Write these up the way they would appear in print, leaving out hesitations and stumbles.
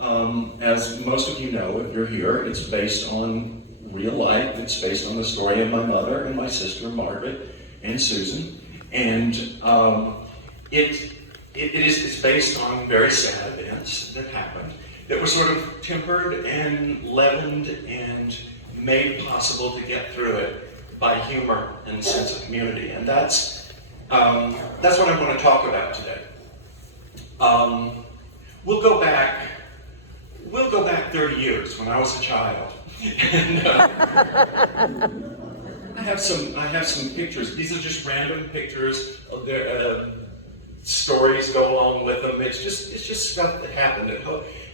as most of you know, if you're here, it's based on real life. It's based on the story of my mother and my sister, Margaret and Susan. And it's based on very sad events that happened that were sort of tempered and leavened and made possible to get through it by humor and sense of community. And that's what I'm going to talk about today. We'll go back 30 years when I was a child. And, I have some pictures. These are just random pictures. Stories go along with them. It's just stuff that happened.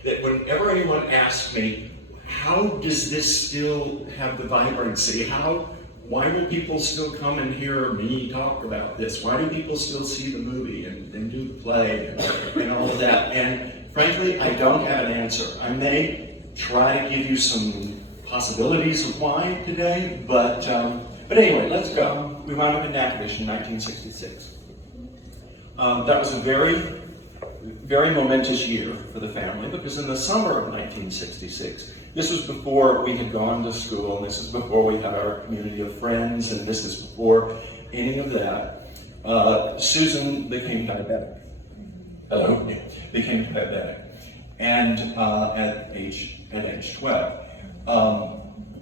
That whenever anyone asks me, how does this still have the vibrancy? Why will people still come and hear me talk about this? Why do people still see the movie and do the play and all of that? And frankly, I don't have an answer. I may try to give you some possibilities of why today, but anyway, let's go. We wound up in Natchitoches in 1966. That was a very, very momentous year for the family, because in the summer of 1966, this was before we had gone to school, and this is before we had our community of friends, and this is before any of that. Susan became diabetic. Hello? Yeah, became diabetic. And at age 12.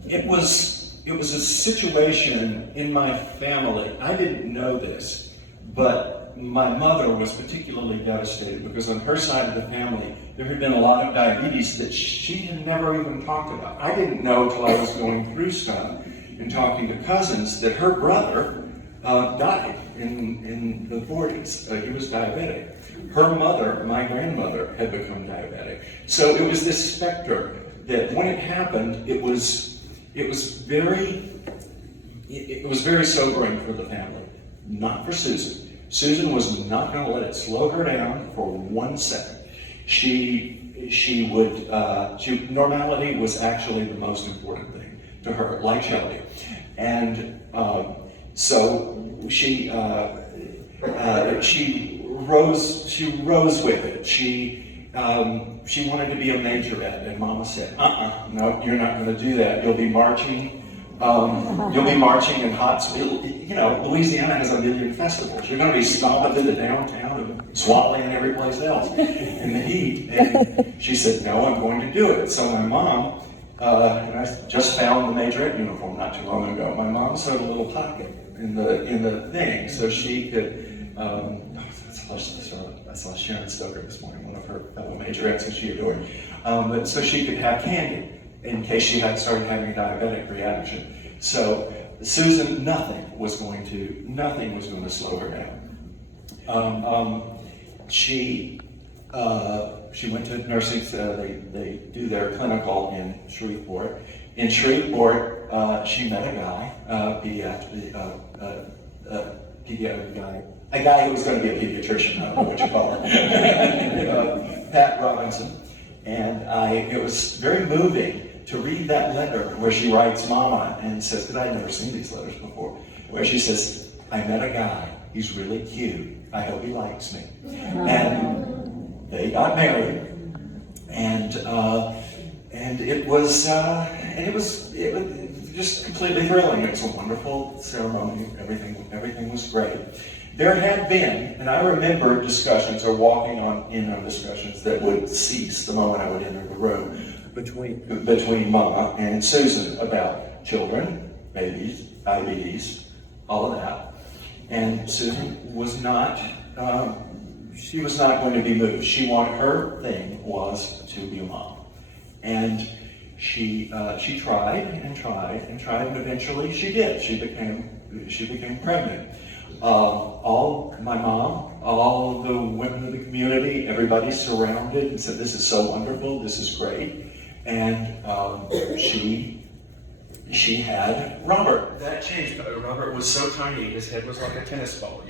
It was a situation in my family. I didn't know this, but my mother was particularly devastated because on her side of the family, there had been a lot of diabetes that she had never even talked about. I didn't know till I was going through stuff and talking to cousins that her brother died in the 40s. He was diabetic. Her mother, my grandmother, had become diabetic. So it was this specter that when it happened, it was very sobering for the family, not for Susan. Susan was not going to let it slow her down for 1 second. Normality was actually the most important thing to her, like Shelley. And so she rose with it. She wanted to be a majorette, and Mama said, no, you're not going to do that. You'll be marching. You'll be marching in Louisiana has a million festivals. You're going to be stomping through the downtown of Swalley and every place else in the heat. And she said, no, I'm going to do it. So my mom, and I just found the majorette uniform not too long ago. My mom sewed a little pocket in the thing so she could. I saw Sharon Stoker this morning, one of her fellow majorettes, who she adored, but so she could have candy in case she had started having a diabetic reaction. So Susan, nothing was going to slow her down. She went to nursing. They do their clinical in Shreveport. In Shreveport, she met a guy, a guy who was going to be a pediatrician. I don't know what you call him, Pat Robinson. And it was very moving to read that letter where she writes Mama and says, because I'd never seen these letters before, where she says, I met a guy, he's really cute, I hope he likes me. And they got married, and it was just completely thrilling. It was a wonderful ceremony, everything was great. There had been, and I remember discussions, or walking in on discussions that would cease the moment I would enter the room, between Mama and Susan about children, babies, diabetes, all of that. And Susan was not going to be moved. Her thing was to be a mom. And she tried and tried and tried, and eventually she did. She became pregnant. My mom, all the women of the community, everybody surrounded and said, this is so wonderful, this is great. And she had Robert. That changed. Robert was so tiny, his head was like a tennis ball.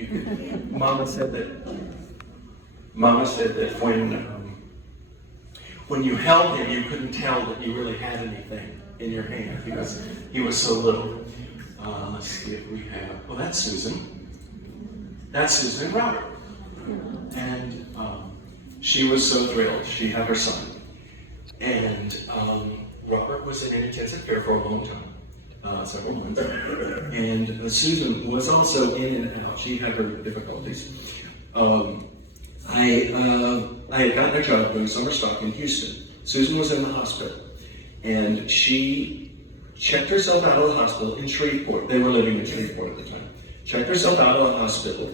Mama said that when you held him, you couldn't tell that you really had anything in your hand because he was so little. Let's see if we have, well, that's Susan. That's Susan and Robert. And she was so thrilled. She had her son. And Robert was in intensive care for a long time, several months. And Susan was also in and out. She had her difficulties. I had gotten a job doing summer stock in Houston. Susan was in the hospital, and she checked herself out of the hospital in Shreveport. They were living in Shreveport at the time. Checked herself out of the hospital,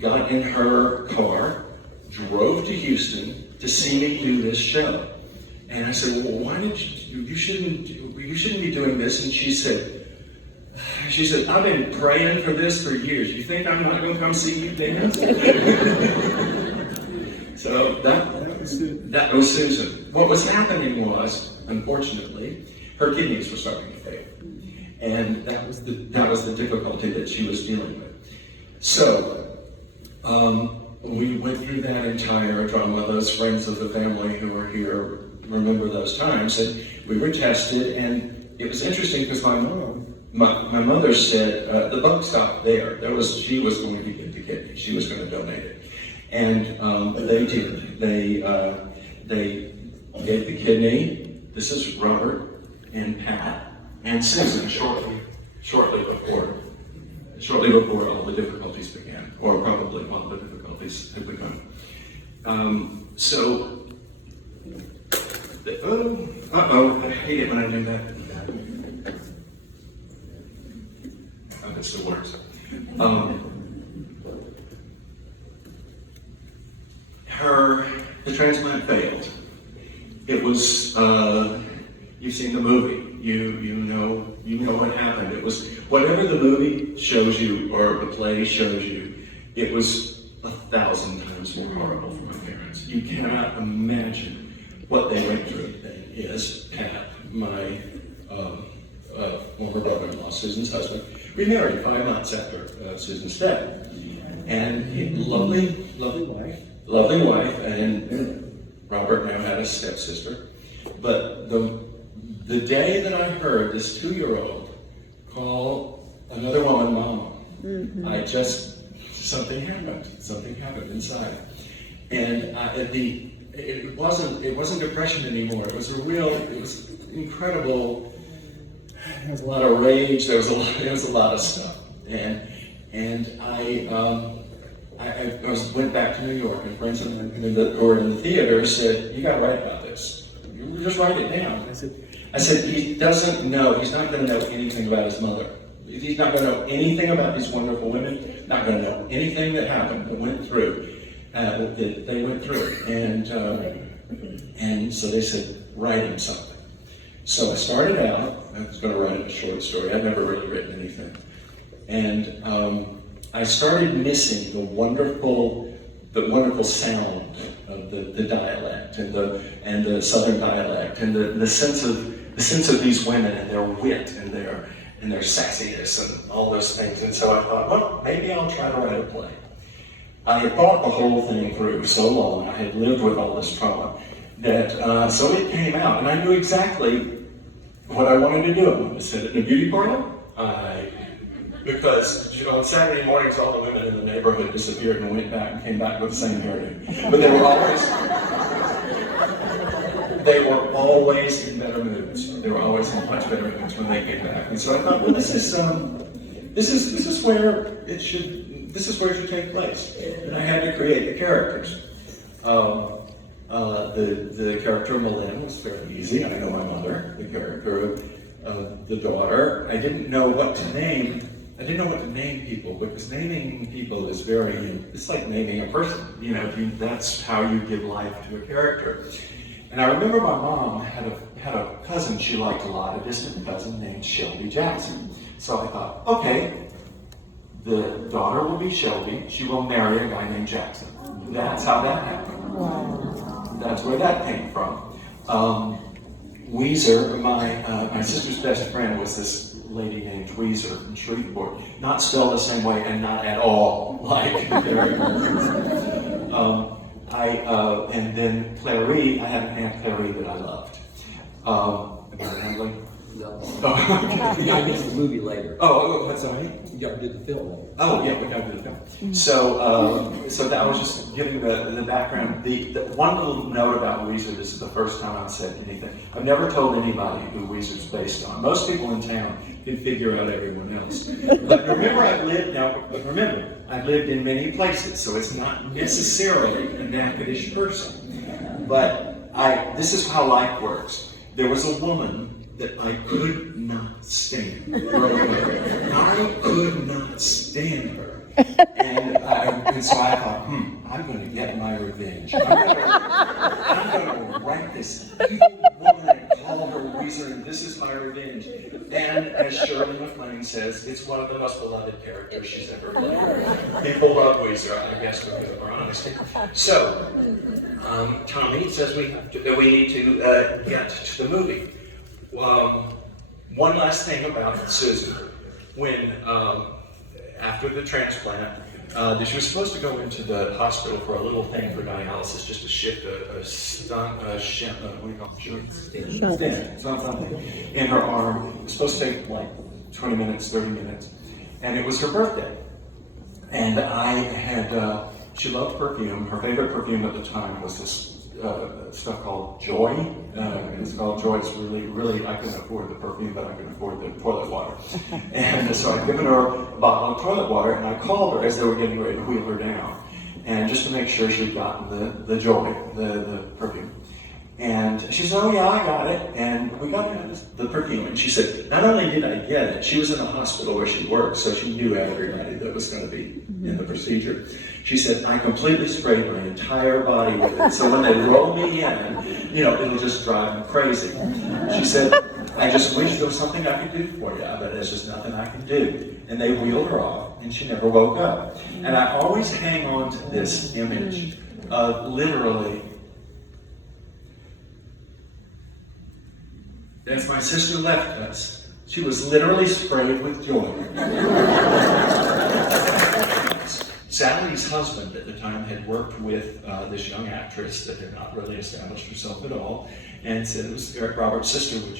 got in her car, drove to Houston to see me do this show. And I said, well, why did you shouldn't be doing this? And she said, I've been praying for this for years. You think I'm not going to come see you dance? So that was Susan. What was happening was, unfortunately, her kidneys were starting to fail. And that was the difficulty that she was dealing with. So, we went through that entire drama. Those friends of the family who were here remember those times, and we were tested, and it was interesting because my mother said the buck stopped there. She was going to get the kidney. She was going to donate it, and they did. They gave the kidney. This is Robert and Pat and Susan shortly before all the difficulties began, or probably while the difficulties had begun. I hate it when I do that. Oh, it still works. The transplant failed. It was, you've seen the movie. You know what happened. It was, whatever the movie shows you, or the play shows you, it was 1,000 times more horrible for my parents. You cannot imagine what they went through. Yes, Pat, my former brother-in-law, Susan's husband, remarried 5 months after Susan's death. And lovely wife, and Robert now had a stepsister. But the day that I heard this 2-year-old call another woman mama, something happened inside. And it wasn't depression anymore. It was incredible. There was a lot of rage. There was a lot of stuff. And I went back to New York, and friends who were in the theater said, "You got to write about this. You just write it down." I said, he doesn't know. He's not going to know anything about his mother. He's not going to know anything about these wonderful women. Not going to know anything that happened, that went through, that they went through. And so they said, write him something. So I started out. I was going to write a short story. I'd never really written anything, and I started missing the wonderful sound of the dialect and the Southern dialect and the sense of these women and their wit and their sexiness and all those things. And so I thought, well, maybe I'll try to write a play. I had thought the whole thing through so long. I had lived with all this trauma that so it came out, and I knew exactly what I wanted to do. I wanted to sit in a beauty parlor. Because on Saturday mornings, all the women in the neighborhood disappeared and went back and came back with the same hairdo. But they were always in better moods. They were always in much better moods when they came back. And so I thought, well, this is where it should take place. And I had to create the characters. The character of Malin was fairly easy. I know my mother. The character of the daughter, I didn't know what to name people, because naming people is it's like naming a person. That's how you give life to a character. And I remember my mom had a cousin she liked a lot, a distant cousin named Shelby Jackson. So I thought, okay, the daughter will be Shelby. She will marry a guy named Jackson. That's how that happened. Wow. That's where that came from. Weezer, my sister's best friend, was this lady named Weezer from Shreveport. Not spelled the same way and not at all like Barry. And then Clary, I had an Aunt Clary that I loved. Robert Harling. No. Oh, We gotta get to the movie later. that's all right. You gotta do the film later. Oh, yeah, we got to do that. So that was just giving the background. The one little note about Weezer, this is the first time I've said anything. I've never told anybody who Weezer's based on. Most people in town can figure out everyone else. But remember, I've lived in many places, so it's not necessarily a Natchitoches person. But this is how life works. There was a woman that I could not stand. I could not stand her. And so I thought, I'm going to get my revenge. I'm going to write this evil woman and call her Weezer, and this is my revenge. And as Shirley MacLaine says, it's one of the most beloved characters she's ever played. People love Weezer, I guess, because of her honesty. So, Tommy says that we need to get to the movie. One last thing about Susan. When, after the transplant, she was supposed to go into the hospital for a little thing for dialysis, just to shift stent in her arm. It was supposed to take like 20 minutes, 30 minutes. And it was her birthday. And I had, she loved perfume. Her favorite perfume at the time was this stuff called Joy. It's called Joy. It's really, I couldn't afford the perfume, but I could afford the toilet water. And so I'd given her a bottle of toilet water, and I called her as they were getting ready to wheel her down, and just to make sure she'd gotten the Joy, the perfume. And she said, oh yeah, I got it. And we got the perfume. And she said, not only did I get it, she was in the hospital where she worked, so she knew everybody that was going to be in the procedure. She said, I completely sprayed my entire body with it. So when they roll me in, it'll just drive me crazy. She said, I just wish there was something I could do for you, but there's just nothing I can do. And they wheeled her off, and she never woke up. And I always hang on to this image of literally, as my sister left us, she was literally sprayed with joy. Sally's husband at the time had worked with this young actress that had not really established herself at all, and said, it was Robert's sister, would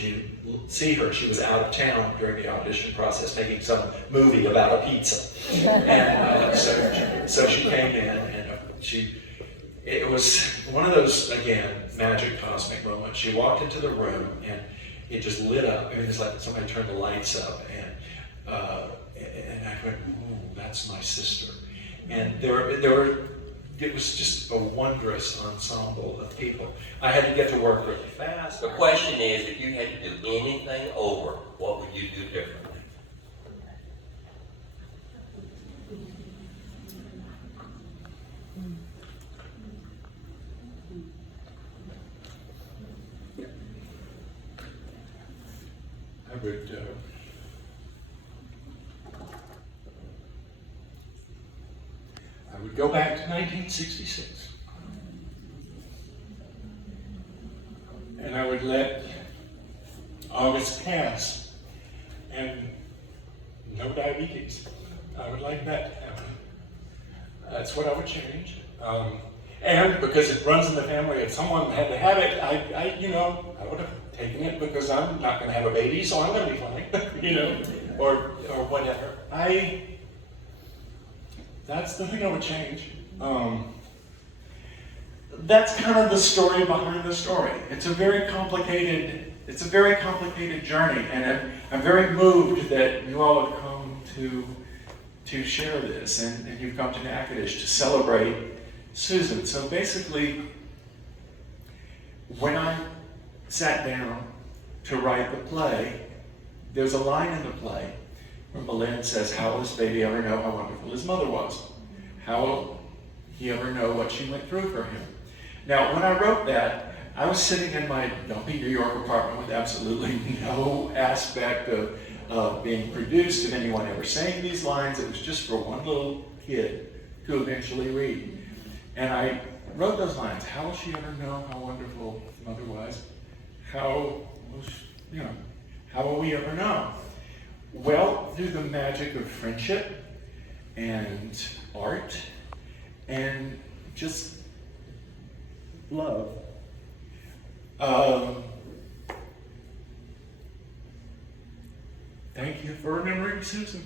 you see her? She was out of town during the audition process making some movie about a pizza. And so she came in, and it was one of those, again, magic cosmic moments. She walked into the room and it just lit up. I mean, it's like somebody turned the lights up, and I went, oh, that's my sister. And it was just a wondrous ensemble of people. I had to get to work really fast. The question is, if you had to do anything over, what would you do differently? I would go back to 1966. And I would let August pass and no diabetes. I would like that to happen. That's what I would change. And because it runs in the family, if someone had to have it, I would have taken it because I'm not going to have a baby, so I'm going to be fine, or whatever. That's the thing I would change. That's kind of the story behind the story. It's a very complicated journey, and I'm very moved that you all have come to share this, and you've come to Natchitoches to celebrate Susan. So basically, when I sat down to write the play, there's a line in the play where Malin says, how will this baby ever know how wonderful his mother was? How will he ever know what she went through for him? Now, when I wrote that, I was sitting in my dumpy New York apartment with absolutely no aspect of being produced of anyone ever saying these lines. It was just for one little kid to eventually read. And I wrote those lines. How will she ever know how wonderful his mother was? How will we ever know? Well, through the magic of friendship and art and just love. Thank you for remembering Susan.